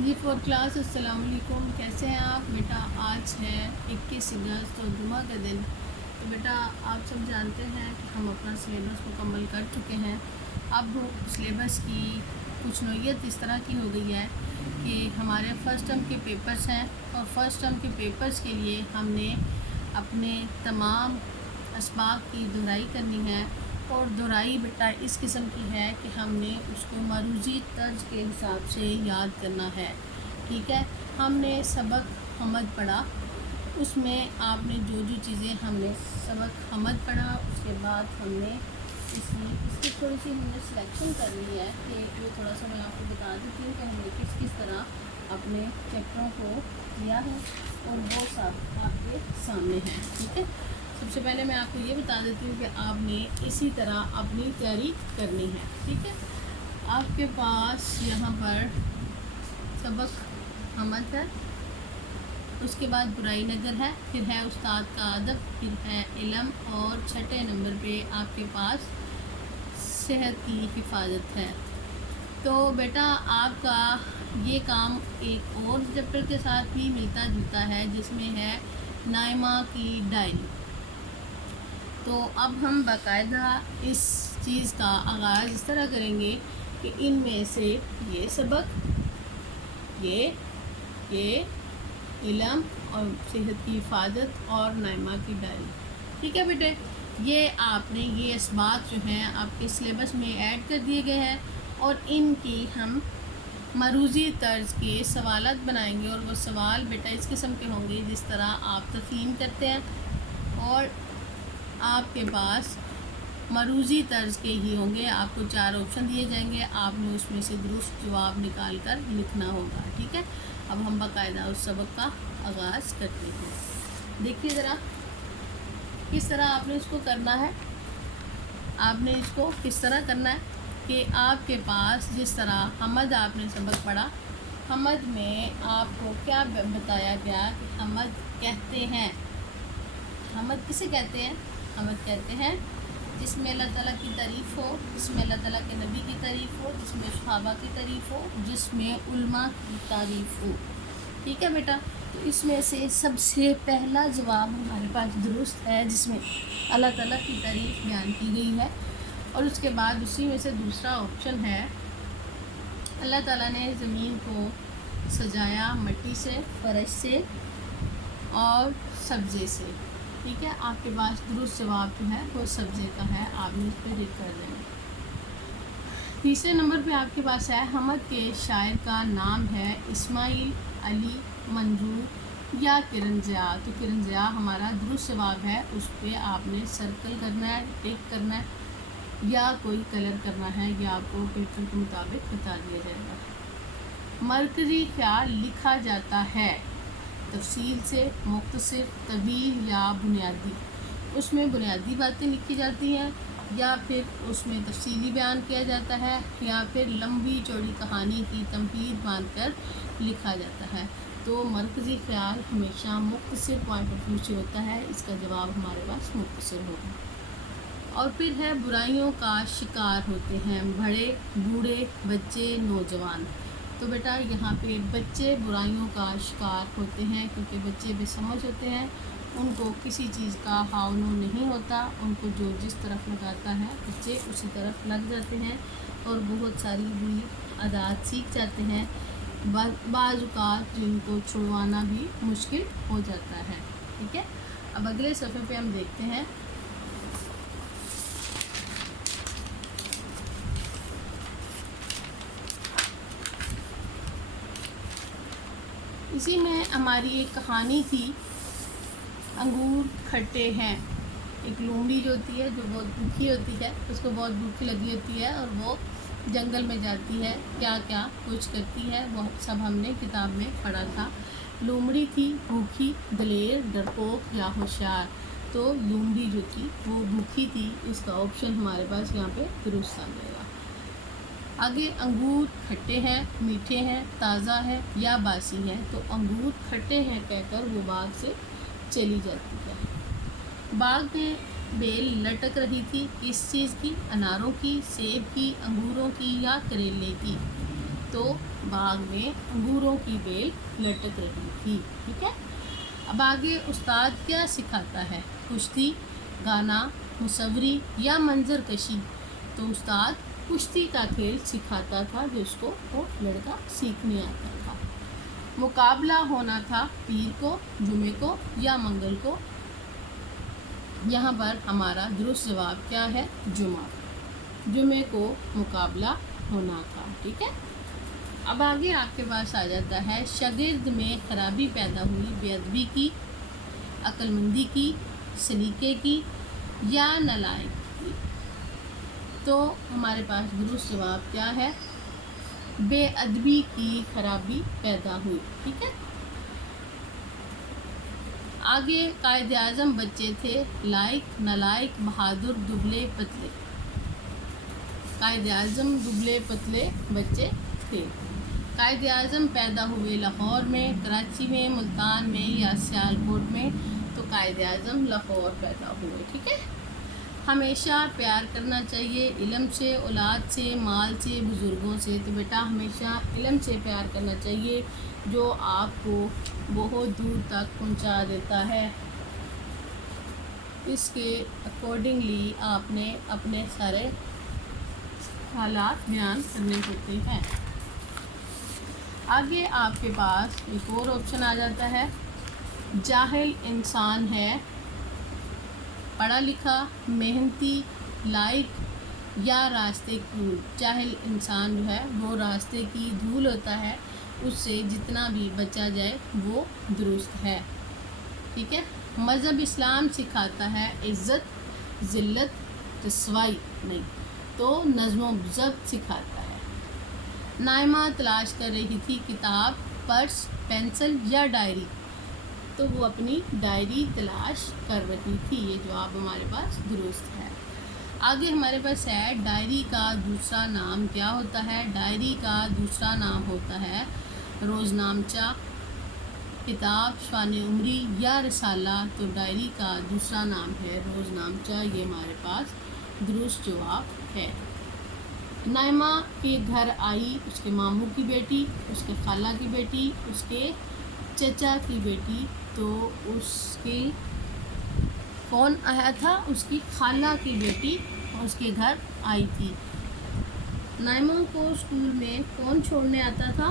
جی four class السلام علیکم، کیسے ہیں آپ بیٹا؟ آج ہے 21 اگست اور جمعہ کا دن۔ تو بیٹا آپ سب جانتے ہیں کہ ہم اپنا سلیبس مکمل کر چکے ہیں۔ اب سلیبس کی کچھ نوعیت اس طرح کی ہو گئی ہے کہ ہمارے فرسٹ ٹرم کے پیپرز ہیں، اور فرسٹ ٹرم کے پیپرز کے لیے ہم نے اپنے تمام اسباق کی دہرائی کرنی ہے، اور دہرائی بیٹا اس قسم کی ہے کہ ہم نے اس کو مروزی طرز کے حساب سے یاد کرنا ہے۔ ٹھیک ہے، ہم نے سبق حمد پڑھا، اس میں آپ نے جو چیزیں ہم نے سبق حمد پڑھا، اس کے بعد ہم نے اس کی تھوڑی سی ہم نے سلیکشن کرنی ہے کہ یہ تھوڑا سا میں آپ کو بتا دیتی ہوں کہ ہم نے کس طرح اپنے چیپٹروں کو کیا ہے، اور وہ سب آپ کے سامنے ہیں۔ ٹھیک ہے، سب سے پہلے میں آپ کو یہ بتا دیتی ہوں کہ آپ نے اسی طرح اپنی تیاری کرنی ہے۔ ٹھیک ہے، آپ کے پاس یہاں پر سبق حمد ہے، اس کے بعد برائی نگر ہے، پھر ہے استاد کا ادب، پھر ہے علم، اور چھٹے نمبر پہ آپ کے پاس صحت کی حفاظت ہے۔ تو بیٹا آپ کا یہ کام ایک اور چیپٹر کے ساتھ بھی ملتا جلتا ہے، جس میں ہے نائمہ کی ڈائری۔ تو اب ہم باقاعدہ اس چیز کا آغاز اس طرح کریں گے کہ ان میں سے یہ سبق، یہ علم اور صحت کی حفاظت اور نائمہ کی ڈائری۔ ٹھیک ہے بیٹے، یہ آپ نے یہ اسباق جو ہیں آپ کے سلیبس میں ایڈ کر دیے گئے ہیں، اور ان کی ہم مروزی طرز کے سوالات بنائیں گے، اور وہ سوال بیٹا اس قسم کے ہوں گے جس طرح آپ تفہیم کرتے ہیں، اور آپ کے پاس مروزی طرز کے ہی ہوں گے۔ آپ کو 4 آپشن دیے جائیں گے، آپ نے اس میں سے درست جواب نکال کر لکھنا ہوگا۔ ٹھیک ہے، اب ہم باقاعدہ اس سبق کا آغاز کرتے ہیں۔ دیکھیے ذرا کس طرح آپ نے اس کو کرنا ہے۔ آپ نے اس کو کس طرح کرنا ہے کہ آپ کے پاس جس طرح حمد آپ نے سبق پڑھا، حمد میں آپ کو کیا بتایا گیا کہ حمد کہتے ہیں۔ حمد کسے کہتے ہیں؟ حمد کہتے ہیں جس میں اللہ تعالیٰ کی تعریف ہو، جس میں اللہ تعالیٰ کے نبی کی تعریف ہو، جس میں صحابہ کی تعریف ہو، جس میں علماء کی تعریف ہو۔ ٹھیک ہے بیٹا، تو اس میں سے سب سے پہلا جواب ہمارے پاس درست ہے، جس میں اللہ تعالیٰ کی تعریف بیان کی گئی ہے، اور اس کے بعد اسی میں سے دوسرا آپشن ہے اللہ تعالیٰ نے زمین کو سجایا مٹی سے، فرش سے اور سبزے سے۔ ٹھیک ہے، آپ کے پاس درست جواب جو ہے وہ سبزے کا ہے، آپ نے اس پہ ٹک کر دینا۔ تیسرے نمبر پہ آپ کے پاس ہے حمد کے شاعر کا نام ہے اسماعیل، علی، منظور یا کرن ضیاء۔ تو کرن ضیاء ہمارا درست جواب ہے، اس پہ آپ نے سرکل کرنا ہے، ٹک کرنا ہے، یا کوئی کلر کرنا ہے، یا آپ کو پیپر کے مطابق بتا دیا جائے گا۔ مرکزی خیال لکھا جاتا ہے تفصیل سے، مختصر، طویل یا بنیادی۔ اس میں بنیادی باتیں لکھی جاتی ہیں، یا پھر اس میں تفصیلی بیان کیا جاتا ہے، یا پھر لمبی چوڑی کہانی کی تمہید باندھ کر لکھا جاتا ہے۔ تو مرکزی خیال ہمیشہ مختصر پوائنٹ آف ویو سے ہوتا ہے، اس کا جواب ہمارے پاس مختصر ہوگا۔ اور پھر ہے برائیوں کا شکار ہوتے ہیں بڑے، بوڑھے، بچے، نوجوان۔ تو بیٹا یہاں پہ بچے برائیوں کا شکار ہوتے ہیں، کیونکہ بچے بے سمجھ ہوتے ہیں، ان کو کسی چیز کا ہاؤ نو نہیں ہوتا، ان کو جو جس طرف لگاتا ہے بچے اسی طرف لگ جاتے ہیں، اور بہت ساری بری عادات سیکھ جاتے ہیں، بعض اوقات جن کو چھڑوانا بھی مشکل ہو جاتا ہے۔ ٹھیک ہے، اب اگلے صفحے پہ ہم دیکھتے ہیں۔ اسی میں ہماری ایک کہانی تھی، انگور کھٹے ہیں۔ ایک لومڑی جو ہوتی ہے، جو بہت بھوکی ہوتی ہے، اس کو بہت بھوک لگی ہوتی ہے، اور وہ جنگل میں جاتی ہے، کیا کیا کچھ کرتی ہے، وہ سب ہم نے کتاب میں پڑھا تھا۔ لومڑی تھی بھوکی، دلیر، ڈرپوک یا ہوشیار۔ تو لومڑی جو تھی وہ بھوکی تھی، اس کا آپشن ہمارے پاس یہاں پہ درست آ جائے گا۔ آگے انگور کھٹے ہیں، میٹھے ہیں، تازہ ہے یا باسی ہے۔ تو انگور کھٹے ہیں کہہ کر وہ باغ سے چلی جاتی ہے۔ باغ میں بیل لٹک رہی تھی، کس چیز کی؟ اناروں کی، سیب کی، انگوروں کی یا کریلے کی؟ تو باغ میں انگوروں کی بیل لٹک رہی تھی. ٹھیک ہے. اب آگے استاد کیا سکھاتا ہے؟ کشتی، گانا، مصوری یا منظر کشی. تو استاد کشتی کا کھیل سکھاتا تھا جو اس کو وہ لڑکا سیکھنے آتا تھا. مقابلہ ہونا تھا پیر کو، جمعے کو یا منگل کو. یہاں پر ہمارا درست جواب کیا ہے؟ جمعہ. جمعے کو مقابلہ ہونا تھا. ٹھیک ہے. اب آگے آپ کے پاس آ جاتا ہے شاگرد میں خرابی پیدا ہوئی بے ادبی کی، عقل مندی کی، سلیقے کی یا نالائق کی. تو ہمارے پاس درست جواب کیا ہے؟ بے ادبی کی خرابی پیدا ہوئی. ٹھیک ہے. آگے قائد اعظم بچے تھے لائق، نالائق، بہادر، دبلے پتلے. قائد اعظم دبلے پتلے بچے تھے. قائد اعظم پیدا ہوئے لاہور میں، کراچی میں، ملتان میں یا سیالکوٹ میں. تو قائد اعظم لاہور پیدا ہوئے. ٹھیک ہے. ہمیشہ پیار کرنا چاہیے علم سے، اولاد سے، مال سے، بزرگوں سے. تو بیٹا ہمیشہ علم سے پیار کرنا چاہیے جو آپ کو بہت دور تک پہنچا دیتا ہے. اس کے اکارڈنگلی آپ نے اپنے سارے حالات بیان کرنے ہوتے ہیں. آگے آپ کے پاس ایک اور آپشن آ جاتا ہے جاہل انسان ہے پڑھا لکھا، محنتی، لائق یا راستے کی دھول. جاہل انسان جو ہے وہ راستے کی دھول ہوتا ہے، اس سے جتنا بھی بچا جائے وہ درست ہے. ٹھیک ہے. مذہب اسلام سکھاتا ہے عزت، ذلت، رسوائی نہیں. تو نظم و ضبط سکھاتا ہے. نائمہ تلاش کر رہی تھی کتاب، پرس، پینسل یا ڈائری. تو وہ اپنی ڈائری تلاش کر رہی تھی. یہ جواب ہمارے پاس درست ہے. آگے ہمارے پاس ہے ڈائری کا دوسرا نام کیا ہوتا ہے؟ ڈائری کا دوسرا نام ہوتا ہے روزنامچہ، کتاب، شان عمری یا رسالہ. تو ڈائری کا دوسرا نام ہے روزنامچہ. یہ ہمارے پاس درست جواب ہے. نائمہ کے گھر آئی اس کے ماموں کی بیٹی، اس کے خالہ کی بیٹی، اس کے چچا کی بیٹی. تو اس کی کون آیا تھا؟ اس کی خالہ کی بیٹی اس کے گھر آئی تھی. نائمہ کو اسکول میں کون چھوڑنے آتا تھا؟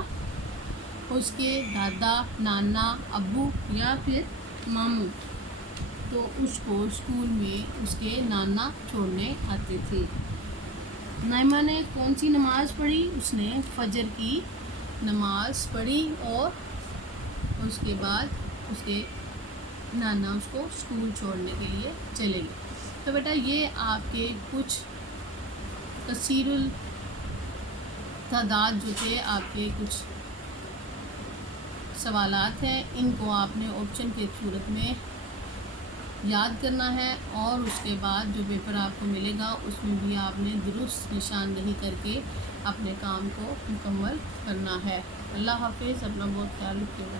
اس کے دادا، نانا، ابو یا پھر ماموں. تو اس کو اسکول میں اس کے نانا چھوڑنے آتے تھے. نائمہ نے کون سی نماز پڑھی؟ اس نے فجر کی نماز پڑھی اور اس کے بعد اس کے نانا اس کو اسکول چھوڑنے کے لیے چلے گئے. تو بیٹا یہ آپ کے کچھ کثیر التعداد جو تھے آپ کے کچھ سوالات ہیں. ان کو آپ نے آپشن کی صورت میں یاد کرنا ہے اور اس کے بعد جو پیپر آپ کو ملے گا اس میں بھی آپ نے درست نشاندہی کر کے اپنے کام کو مکمل کرنا ہے. اللہ حافظ. اپنا بہت خیال رکھیے گا.